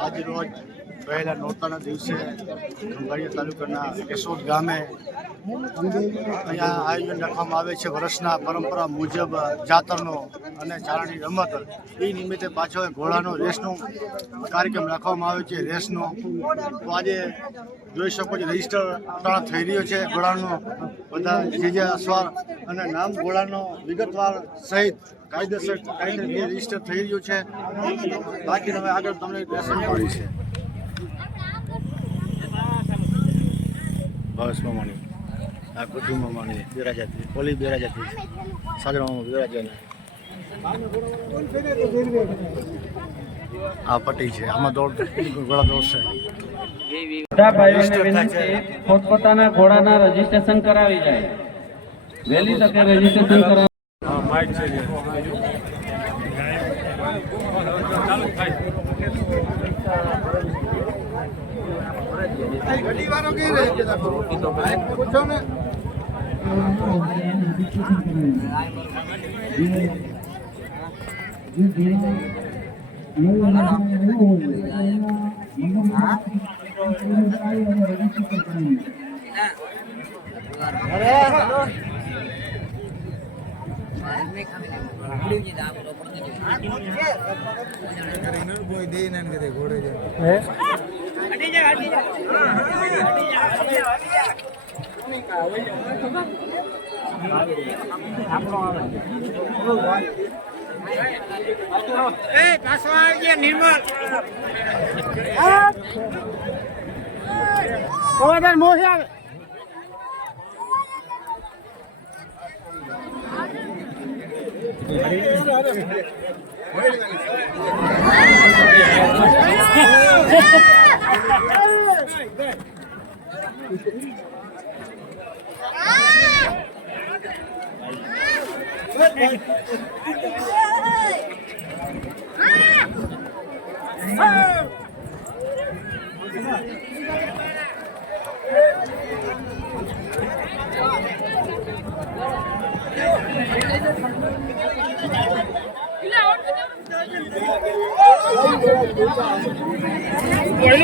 આજ રોજ પહેલા નોરતાના દિવસે ખંભાળિયા તાલુકાના કેશોદ ગામે અહીંયા આયોજન રાખવામાં આવે છે. વર્ષના પરંપરા મુજબ જાતરનો અને ચારણી રમત એ નિમિત્તે પાછો ઘોડાનો રેસનો કાર્યક્રમ રાખવામાં આવે છે. રેસનો તો આજે જોઈ શકો છો, રજિસ્ટર ત્રણ થઈ રહ્યો છે. ઘોડાનો બધા જે જે અસવાર અને નામ ઘોડાનો વિગતવાર સહિત કાયદેસર કાયદે રજિસ્ટર થઈ રહ્યું છે. બાકી હવે આગળ તમને કરી છે. ભાવેશ મામાણી આ કુટુંબ મામાણી બેરાજાતી પોલી બેરાજાતી સાજરા મામા બેરાજાના આ પટ્ટી છે. આમાં દોડ ઘોડા દોડશે. બધા ભાઈઓને વિનંતી, પોતપોતાના ઘોડાના રજીસ્ટ્રેશન કરાવી જાય. વહેલી તકે રજીસ્ટ્રેશન કરાવી પહેલી વાર કઈ રહે ઘોડે એ પાછો આવી નિર્મલ ઓય બેન મોહી આવે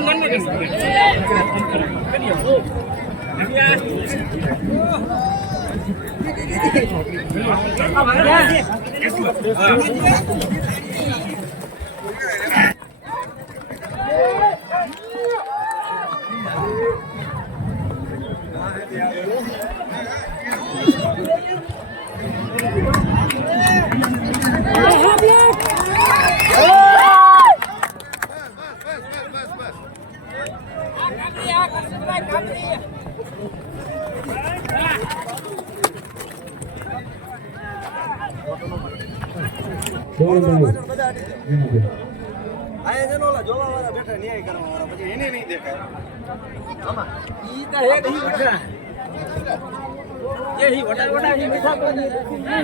મનમાં Yeah. વાળા બેઠા ન્યાય કરવા વાળા પછી એને નહીં દેખાય. ઈ તો હે નહીં બેઠા એ હી વડા વડા હી મીઠા કોની હા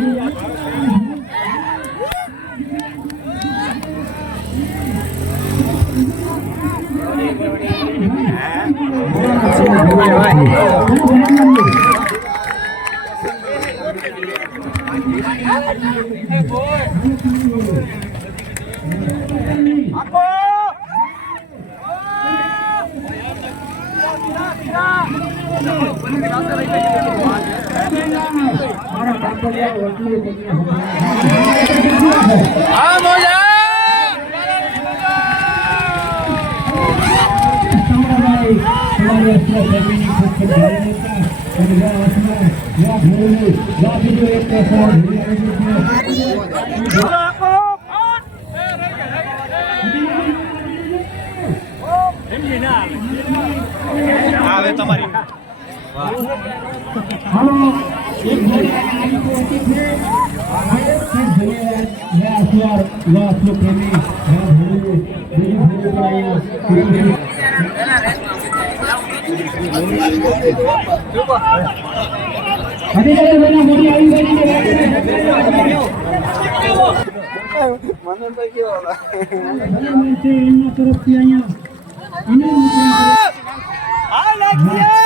આવે તમારી Halo, ibu Ini? Ini.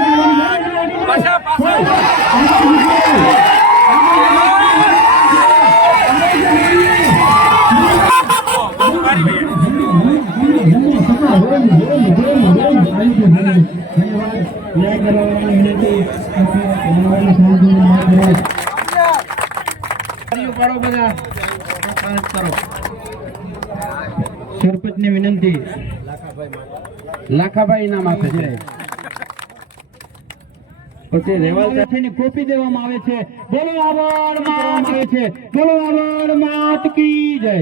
સરપંચને વિનંતી. લાખાભાઈ નામ આપે છે પછી રેવાલ સાથેને કોપી દેવામાં આવે છે. બોલો આવડ માત આવે છે બોલો આવડ માત કી જય.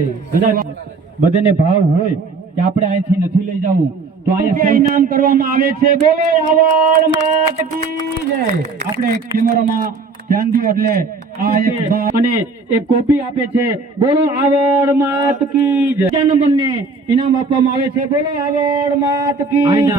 બધાને ભાવ હોય કે આપણે અહીંથી નથી લઈ જવું તો અહીંયા ઇનામ કરવામાં આવે છે. બોલો આવડ માત કી જય. આપણે કેમેરામાં ધ્યાન દો એટલે અને એક કોપી આપે છે. બોલો આવડ માત કી જય. બીજા નંબરને ઇનામ આપવામાં આવે છે. બોલો આવડ માત કી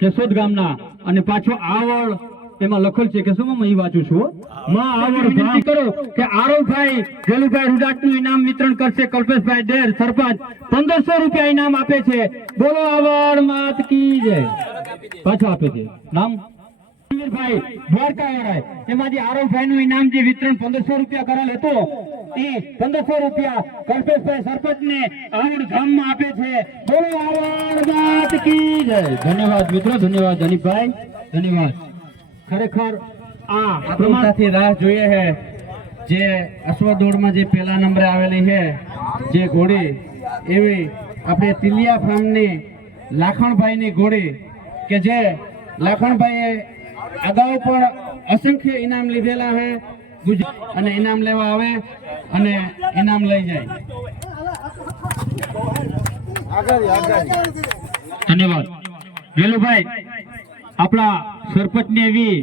કેશોદ ગામના અને પાછો આવડ એમાં લખેલ છે કે શું હું વાંચું છું? માં આવડ વિનંતી કરો કે આરવભાઈ ગેલુભાઈ રૂડાટનું ઇનામ વિતરણ કરશે. કલ્પેશભાઈ ડેર સરપંચ પંદરસો રૂપિયા ઇનામ આપે છે. બોલો આવડ માત કી જય. પાછો આપે છે. નામ? ભાઈ, દ્વારકા વાળા એમાંથી આરવભાઈ નું ઇનામ જે વિતરણ પંદરસો રૂપિયા કરેલ હતો, એ પંદરસો રૂપિયા કલ્પેશભાઈ સરપંચ ને આવડ ગામમાં આપે છે. બોલો આવડ કી જય. ધન્યવાદ મિત્રો, ધન્યવાદ ધનીભાઈ ધન્યવાદ. ખરેખર આ પ્રમાણથી રાહ જોઈએ છે જે અશ્વદોડમાં જે પહેલા નંબરે આવેલી છે જે ઘોડી, એવી આપણે તિલિયા ફાર્મની લાખણભાઈની ઘોડી કે જે લાખણભાઈએ અગાઉ પણ અસંખ્ય ઇનામ લીધેલા છે ગુજરાત અને ઇનામ લેવા આવે અને ઇનામ લઈ જાય. ધન્યવાદ. વેલુભાઈ, આપણા સરપંચને એવી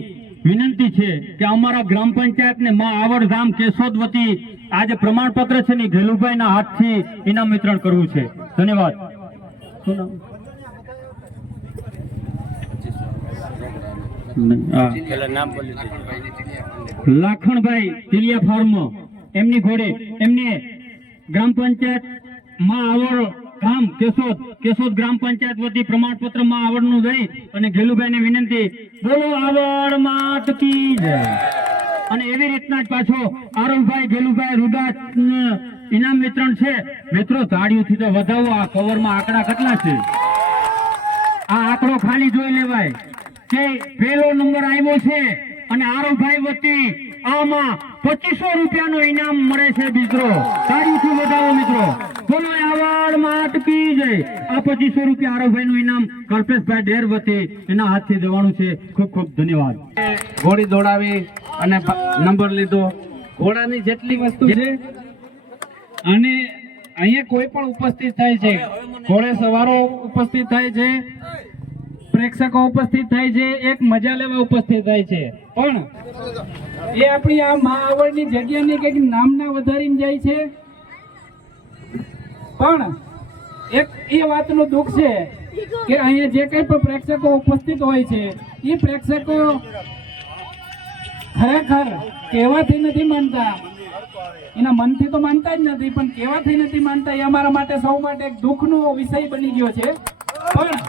વિનંતી છે કે અમારા ગ્રામ પંચાયત ને માં આવડ ગામ કેશોદ વતી આજે પ્રમાણપત્ર છે ને ઘેલુભાઈના હાથથી ઇનામ વિતરણ કરવું છે. ધન્યવાદ. શું નામ? લાખણભાઈ તિલિયા ફાર્મ. એમની ઘોડે, એમને ગ્રામ પંચાયતમાં આવડ ગામ કેશોદ કેશોદ ગ્રામ પંચાયત વતી પ્રમાણપત્રમાં આવડનું દઈ અને ગેલુભાઈ ને વિનંતી, બોલો આવડ માત કી અને એવી રીતના જ પાછો આરવભાઈ ગેલુભાઈ રૂડાત ઇનામ વિતરણ છે. મિત્રો તાળીઓથી તો વધાવો, આ કવરમાં આંકડા કેટલા છે? આ આંકડો ખાલી જોઈ લેવાય. કે પહેલો નંબર આવ્યો છે અને આરોભાઈ વતી આમાં પચીસો રૂપિયાનું ઇનામ મળે છે મિત્રો. તાળીથી વધાવો મિત્રો. બોલો આવડ માટ જય. આ પચીસો રૂપિયા આરોભાઈ નું કલ્પેશભાઈ ડેર વતી એના હાથથી દેવાનું છે. ખૂબ ખૂબ ધન્યવાદ. ઘોડી દોડાવી અને નંબર લીધો. ઘોડાની જેટલી વસ્તુ છે અને અહીંયા કોઈ પણ ઉપસ્થિત થાય છે. ઘોડે સવારો ઉપસ્થિત થાય છે. પ્રેક્ષકો ઉપસ્થિત થાય છે, એક મજા લેવા ઉપસ્થિત થાય છે. પણ એ આપણી આ મા આવડની જગ્યાની કંઈક નામના વધારીને જાય છે. પણ એક એ વાતનું દુઃખ છે કે અહીંયા જે કંઈ પણ પ્રેક્ષકો ઉપસ્થિત હોય છે, એ પ્રેક્ષકો ખરેખર કહેવાથી નથી માનતા. એના મનથી તો માનતા જ નથી, પણ કહેવાથી નથી માનતા, એ અમારા માટે સૌ માટે એક દુઃખનો વિષય બની ગયો છે. પણ